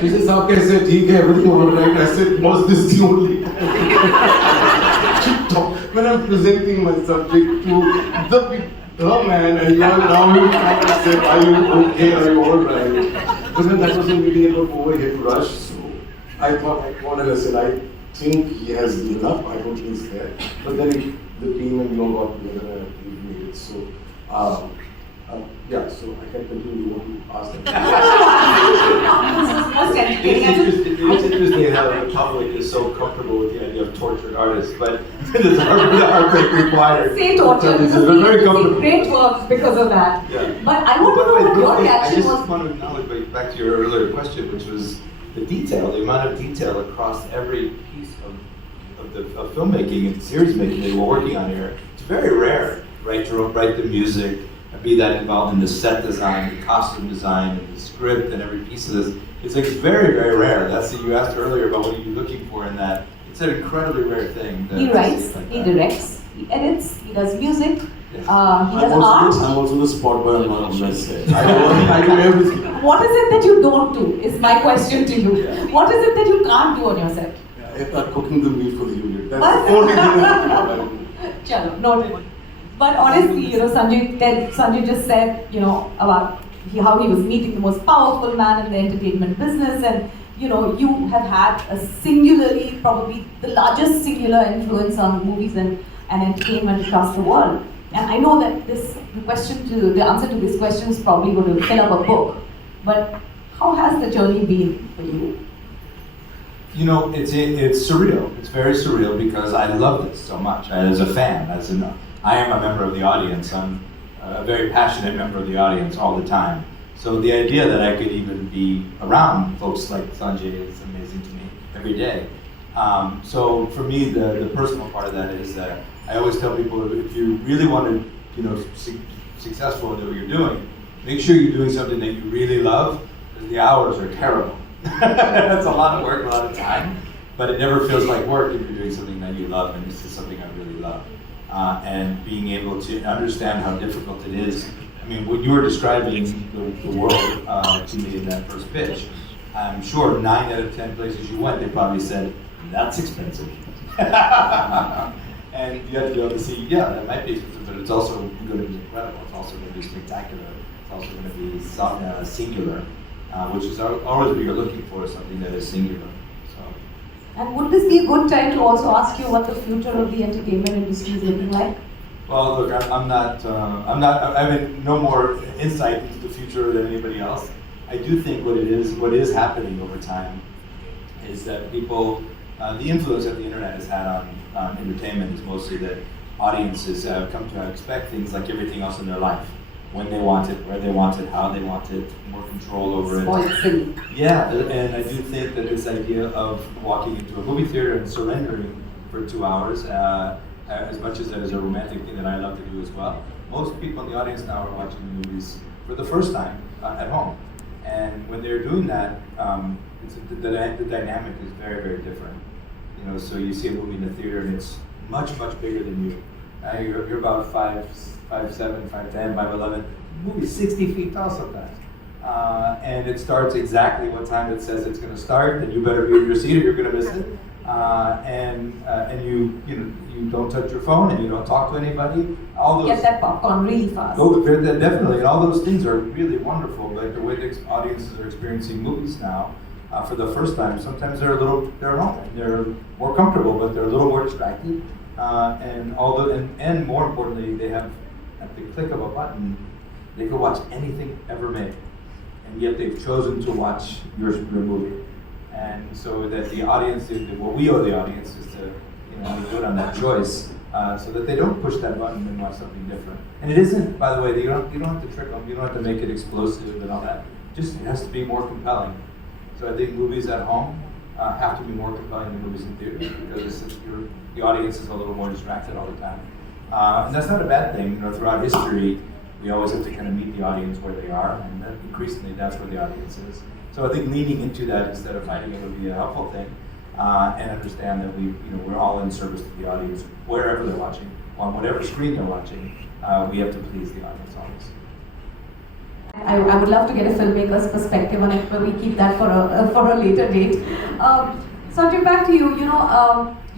She said, "Saab kaise? Theek hai, everything all right." I said, "Was this the only when I'm presenting my subject to the man, and now you trying to say, are you okay, are you all right? But then that was a meeting, it was overhead rush, so I thought, like, what I said, I think he has given up, I don't think he's there. But then the team and we all got together and we made it. So, yeah, so I can continue. You want to ask them? It's interesting how the public is so comfortable with the idea of tortured artists, but the heartbreak required. Say torture, They're very comfortable. great work because of that. Yeah. But I want to know what your reaction I just was. want to acknowledge, back to your earlier question, which was the detail, the amount of detail across every piece of filmmaking and series making that we're working on here. It's very rare, right? To write the music, be that involved in the set design, the costume design, and the script, and every piece of this. It's like very, very rare. That's what you asked earlier about what are you looking for in that. It's an incredibly rare thing. He writes, he directs, he edits, he does music, he does art. I'm also the spot boy on my set. I do everything. What is it that you don't do, is my question to you. Yeah. What is it that you can't do on your set? If I'm cooking the meal for the unit, that's the only thing I do. Chalo, noted. But honestly, Sanjay just said, about how he was meeting the most powerful man in the entertainment business, and you have had a singularly, probably the largest singular influence on movies and entertainment across the world. And I know that the answer to this question is probably going to fill up a book. But how has the journey been for you? It's surreal. It's very surreal because I love this so much. As a fan, I am a member of the audience. I'm a very passionate member of the audience all the time. So the idea that I could even be around folks like Sanjay is amazing to me every day. So for me, the personal part of that is that I always tell people, if you really want to, successful in what you're doing, make sure you're doing something that you really love, because the hours are terrible. That's a lot of work, a lot of time, but it never feels like work if you're doing something that you love, and this is something I really love. And being able to understand how difficult it is. I mean, when you were describing the world to me in that first pitch, I'm sure 9 out of 10 places you went, they probably said, that's expensive. And you have to be able to see, yeah, that might be expensive, but it's also going to be incredible. It's also going to be spectacular. It's also going to be singular, which is always what you're looking for, something that is singular. And would this be a good time to also ask you what the future of the entertainment industry is looking like? Well, look, I have no more insight into the future than anybody else. I do think what is happening over time is that people, the influence that the internet has had on entertainment is mostly that audiences have come to expect things like everything else in their life. When they want it, where they want it, how they want it, more control over it. Yeah, and I do think that this idea of walking into a movie theater and surrendering for 2 hours, as much as that is a romantic thing that I love to do as well, most people in the audience now are watching the movies for the first time at home. And when they're doing that, the dynamic is very, very different. So you see a movie in the theater and it's much, much bigger than you. You're about 5'7", 5'10", 5'11". The movie's 60 feet tall sometimes. And it starts exactly what time it says it's going to start, and you better be in your seat or you're going to miss it. And you don't touch your phone and you don't talk to anybody. All those get that popcorn really fast. Oh, definitely, and all those things are really wonderful. But the way the audiences are experiencing movies now, for the first time, sometimes they're at home. They're more comfortable, but they're a little more distracted. And more importantly, they have, at the click of a button, they can watch anything ever made, and yet they've chosen to watch your movie. And so that the audience, what we owe the audience is to do it on that choice, so that they don't push that button and watch something different. And it isn't, by the way, you don't have to trick them, you don't have to make it explosive and all that. Just it has to be more compelling. So I think movies at home have to be more compelling than movies in theaters, because the audience is a little more distracted all the time. And that's not a bad thing. Throughout history, we always have to kind of meet the audience where they are, and increasingly that's where the audience is. So I think leaning into that instead of fighting it would be a helpful thing, and understand that we're all in service to the audience wherever they're watching, on whatever screen they're watching. We have to please the audience always. I would love to get a filmmaker's perspective on it, but we keep that for a later date. Sanjay, back to you.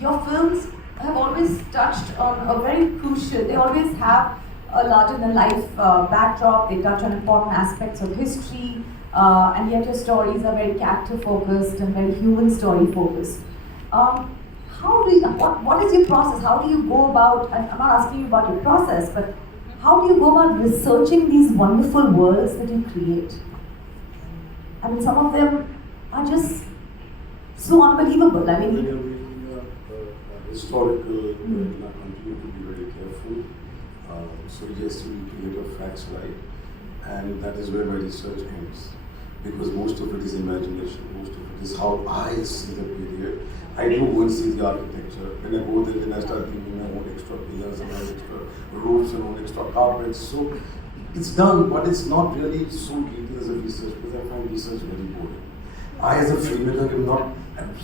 Your films have always touched on a very crucial. They always have a larger-than-life backdrop. They touch on important aspects of history, and yet your stories are very character-focused and very human story-focused. What is your process? How do you go about? And I'm not asking you about your process, but how do you go about researching these wonderful worlds that you create? I mean, some of them are just so unbelievable. I mean, when you're making a historical, you continue to be very careful. So yes, you need to get your facts right, and that is where my research ends, because most of it is imagination. Most of it is how I see the period. I do go and see the architecture. When I go there, then I start giving my own extra pillars and my extra roofs and own extra carpets. So it's done, but it's not really so detailed as a research, because I find research very boring. I, as a filmmaker, am not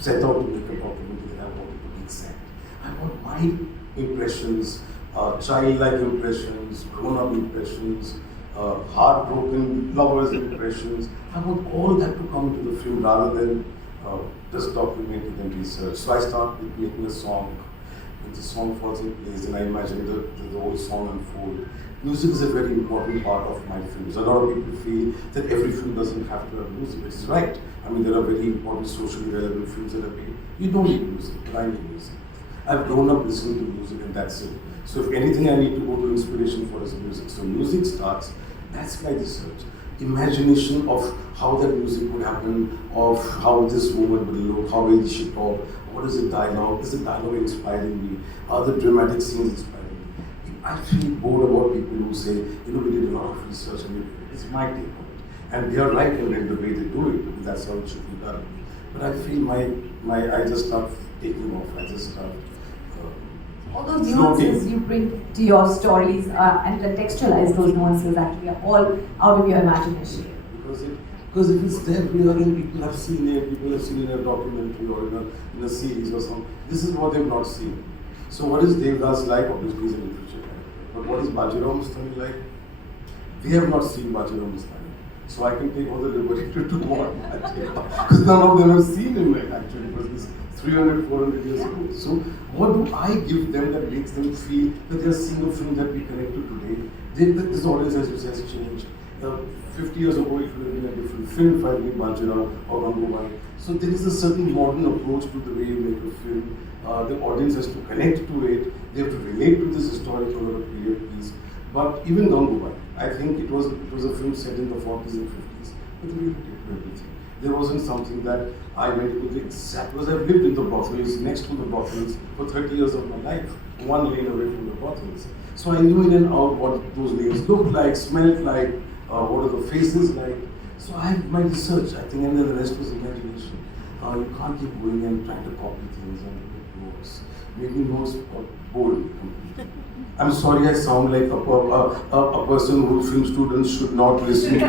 set out to make a documentary that I want it to be exact. I want my impressions, childlike impressions, grown-up impressions, heartbroken lovers' impressions. I want all that to come into the film rather than just documenting and research. So I start with making a song. When the song falls in place, and I imagine the whole song unfold. Music is a very important part of my films. A lot of people feel that every film doesn't have to have music. It's right. I mean, there are very important socially relevant films that are made. You don't need music, but I need music. I've grown up listening to music, and that's it. So if anything I need to go to inspiration for is music. So music starts, that's my research. Imagination of how that music would happen, of how this woman would look, how will she talk, what is the dialogue, is the dialogue inspiring me, are the dramatic scenes inspiring me. I feel bored about people who say, we did a lot of research and it's my take on it. And they are right in the way they do it, because that's how it should be done. But I feel I just start taking off, I just start all those nuances you bring to your stories and contextualize those nuances actually are all out of your imagination. Because if it's there, people have seen it, people have seen it in a documentary or in a series or something. This is what they've not seen. So what is Devdas like? Obviously, he's a literature character. But what is Bajirao Mastani like? They have not seen Bajirao Mastani. So I can take all the liberty to do what because none of them have seen him actually, because he's 300, 400 years ago. So what do I give them that makes them feel that they're seeing a film that we connect to today? This audience, as you say, has changed. 50 years ago, it would have been a different film if I made Bajirao or Gangubai. So there is a certain modern approach to the way you make a film. The audience has to connect to it. They have to relate to this historical or period piece. But even Gangubai, I think it was a film set in the 40s and 50s, but we did everything. There wasn't something that I went to the exact, because I've lived in the brothels, next to the brothels, for 30 years of my life, one lane away from the brothels. So I knew in and out what those lanes looked like, smelled like, what are the faces like. So I had my research, I think, and then the rest was imagination. You can't keep going and trying to copy things and make notes. Making notes boring. I'm sorry I sound like a person who film students should not listen to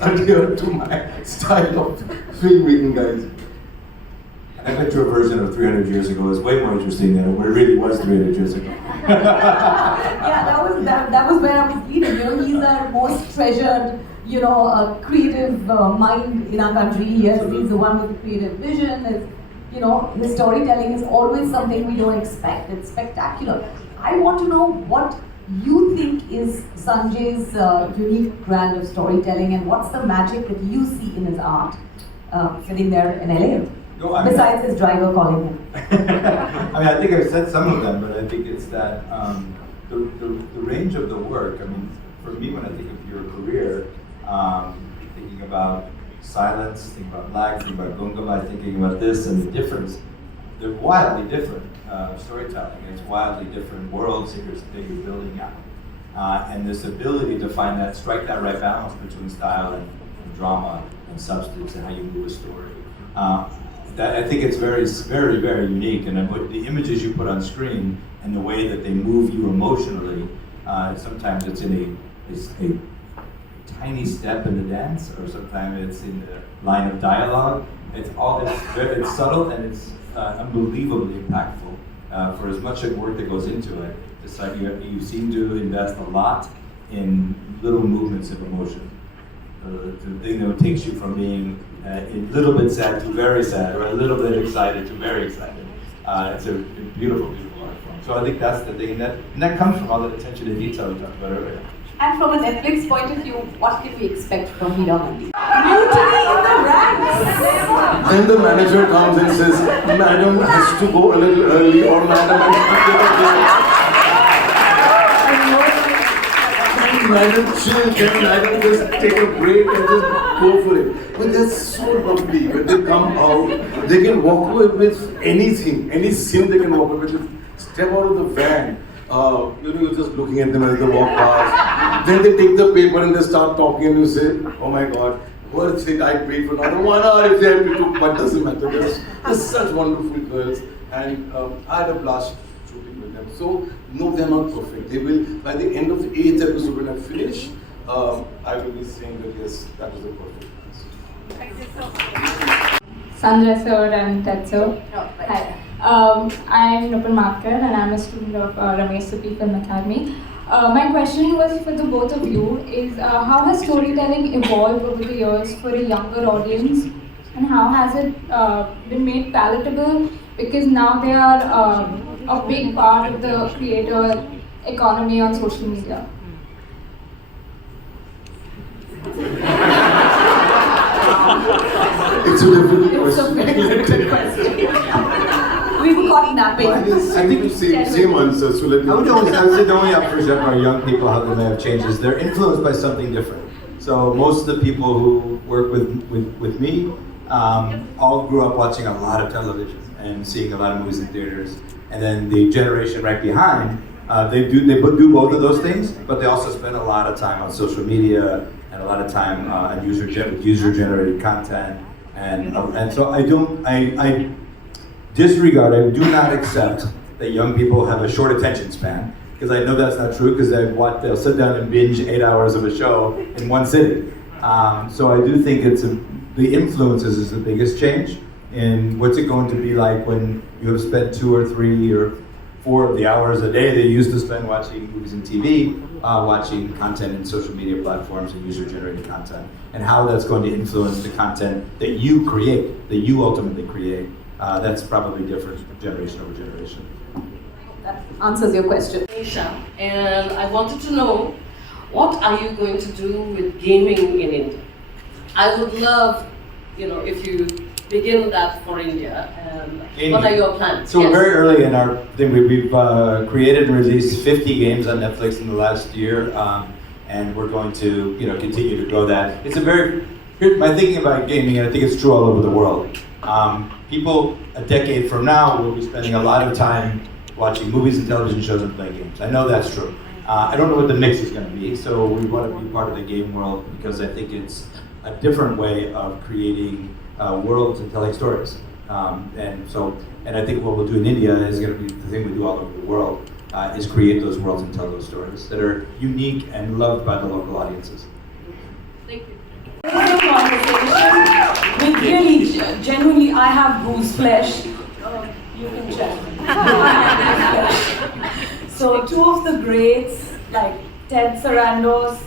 adhere to my style of filmmaking, guys. I bet your version of 300 years ago is way more interesting than it really was 300 years ago. Yeah, that was where I was leading. He's our most treasured, creative mind in our country. He's the one with the creative vision. His storytelling is always something we don't expect. It's spectacular. I want to know what you think is Sanjay's unique brand of storytelling, and what's the magic that you see in his art sitting there in LA? Besides his driver calling him. I think I've said some of them, but I think it's that the range of the work. For me, when I think of your career, thinking about silence, thinking about black, thinking about Gungamai, thinking about this and the difference, they're wildly different storytelling. It's wildly different worlds that you're building out. And this ability to strike that right balance between style and drama and substance and how you move a story. That I think it's very, very, very unique. And the images you put on screen and the way that they move you emotionally, sometimes it's in a tiny step in the dance, or sometimes it's in the line of dialogue. It's subtle and it's unbelievably impactful for as much work that goes into it. You seem to invest a lot in little movements of emotion. The thing that takes you from being a little bit sad to very sad, or a little bit excited to very excited. It's a beautiful, beautiful art form. So I think that's the thing, and that comes from all the attention to detail we talked about earlier. And from a Netflix point of view, what can we expect from Hira Mandi? Mutiny in the ranks! Then the manager comes and says, Madam has to go a little early, or Madam has to take a break. Madam chill, can Madam just take a break and just go for it? But they're so lovely. When they come out, they can walk away with anything, any sin they can walk away with. Just step out of the van. You're just looking at them as they walk past. Then they take the paper and they start talking and you say, oh my God, worth it, I paid for another 1 hour if they have to, but doesn't matter. They're such wonderful girls, and I had a blast shooting with them. So, no, they're not perfect. They will, by the end of the 8th episode when I finish, I will be saying that yes, that was a perfect answer. Thank you so much. Sanjay sir and Ted sir. Oh, right. Hi. I'm Nupur Matkar and I'm a student of Ramesh Supi Film Academy. My question was for the both of you is how has storytelling evolved over the years for a younger audience, and how has it been made palatable, because now they are a big part of the creator economy on social media? It's a difficult It's a question. very difficult question. We were caught napping. I think the same answer, so let me. I would only appreciate our young people how they may have changed is they're influenced by something different. So most of the people who work with me all grew up watching a lot of television and seeing a lot of movies in theaters. And then the generation right behind, they do both of those things, but they also spend a lot of time on social media and a lot of time on user-generated content. And so I disregard, I do not accept that young people have a short attention span, because I know that's not true, because they'll sit down and binge 8 hours of a show in one sitting. So I do think the influences is the biggest change in what's it going to be like when you have spent 2 or 3 or 4 of the hours a day they used to spend watching movies and TV, watching content in social media platforms and user-generated content, and how that's going to influence the content that you create, that you ultimately create. That's probably different generation over generation. That answers your question. Asia, and I wanted to know, what are you going to do with gaming in India? I would love, if you begin that for India, and what are your plans? So Yes. very early in our thing, we've created and released 50 games on Netflix in the last year, and we're going to continue to grow that. Here's my thinking about gaming, and I think it's true all over the world. People a decade from now will be spending a lot of time watching movies and television shows and playing games. I know that's true. I don't know what the mix is going to be, so we want to be part of the game world because I think it's a different way of creating worlds and telling stories. And I think what we'll do in India is going to be the thing we do all over the world, is create those worlds and tell those stories that are unique and loved by the local audiences. Thank you. Wonderful conversation. With really, genuinely, I have goose flesh. You can check. I have goose flesh. So 2 of the greats, like Ted Sarandos,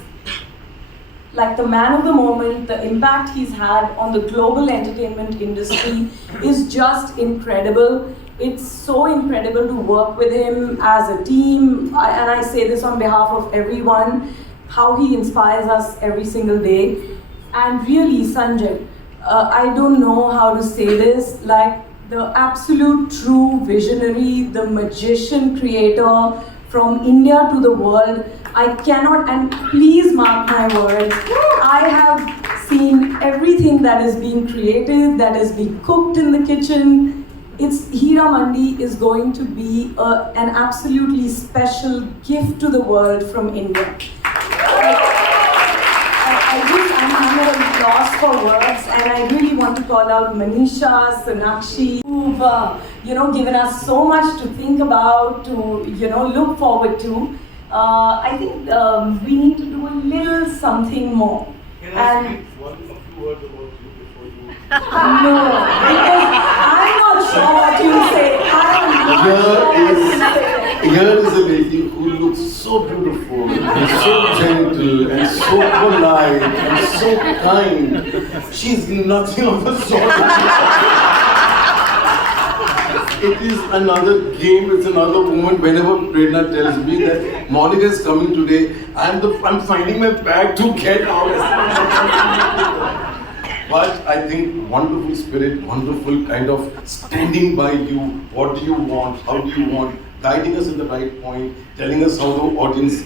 like the man of the moment, the impact he's had on the global entertainment industry is just incredible. It's so incredible to work with him as a team, and I say this on behalf of everyone, how he inspires us every single day. And really, Sanjay, I don't know how to say this, like the absolute true visionary, the magician creator from India to the world. I cannot, and please mark my words, I have seen everything that is being created, that is being cooked in the kitchen. Hira Mandi is going to be an absolutely special gift to the world from India. I'm at a loss for words, and I really want to call out Manisha, Sonakshi, who've given us so much to think about, to look forward to. I think we need to do a little something more. Can I speak a few words about you before you? No, because I'm not sure what you say. Here is a lady who looks so so beautiful, and so gentle, and so polite, and so kind. She's nothing of the sort. It is another game, it's another moment. Whenever Prerna tells me that Monica is coming today, I'm finding my bag to get out. But I think wonderful spirit, wonderful kind of standing by you. What do you want? How do you want? Guiding us in the right point, telling us how the audience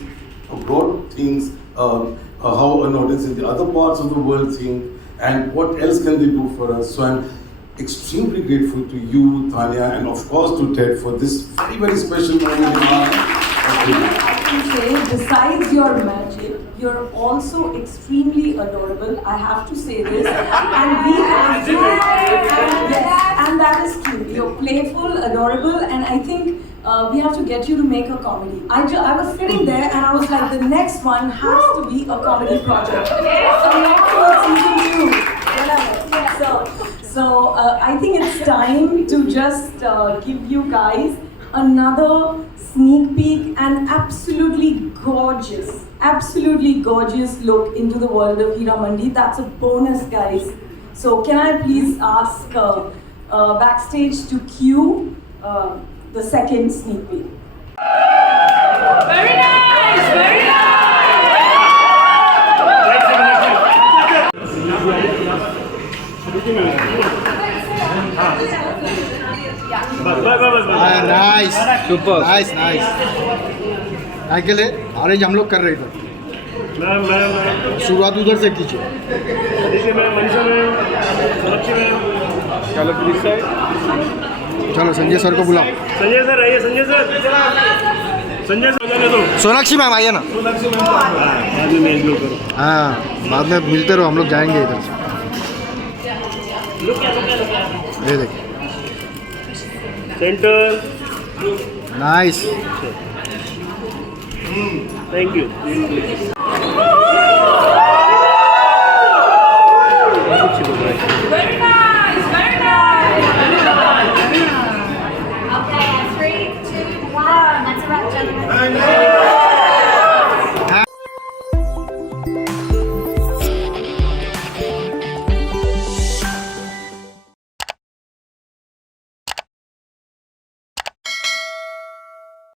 abroad thinks, how an audience in the other parts of the world think, and what else can they do for us. So I'm extremely grateful to you, Tanya, and of course to Ted for this very, very special moment in our I can say, besides your magic, you're also extremely adorable. I have to say this. And we also, yes, and that is true. You're playful, adorable, and I think we have to get you to make a comedy. I was sitting there and I was like, the next one has to be a comedy project. Season 2, whatever. So I think it's time to just give you guys another sneak peek and absolutely gorgeous look into the world of Hira Mandi. That's a bonus, guys. So can I please ask backstage to cue the second sneak peek? Very nice, very nice. Nice super nice काय केले arrange हम लोग कर रहे थे शुरुआत उधर से कीजिए चलो प्लीज सर चलो संजय सर को बुलाओ संजय सर आइए संजय सर सोनाक्षी मैम आइए ना बाद में मेल करो हाँ बाद में मिलते रहो हम लोग जाएंगे इधर से ये देखिए सेंटर नाइस थैंक यू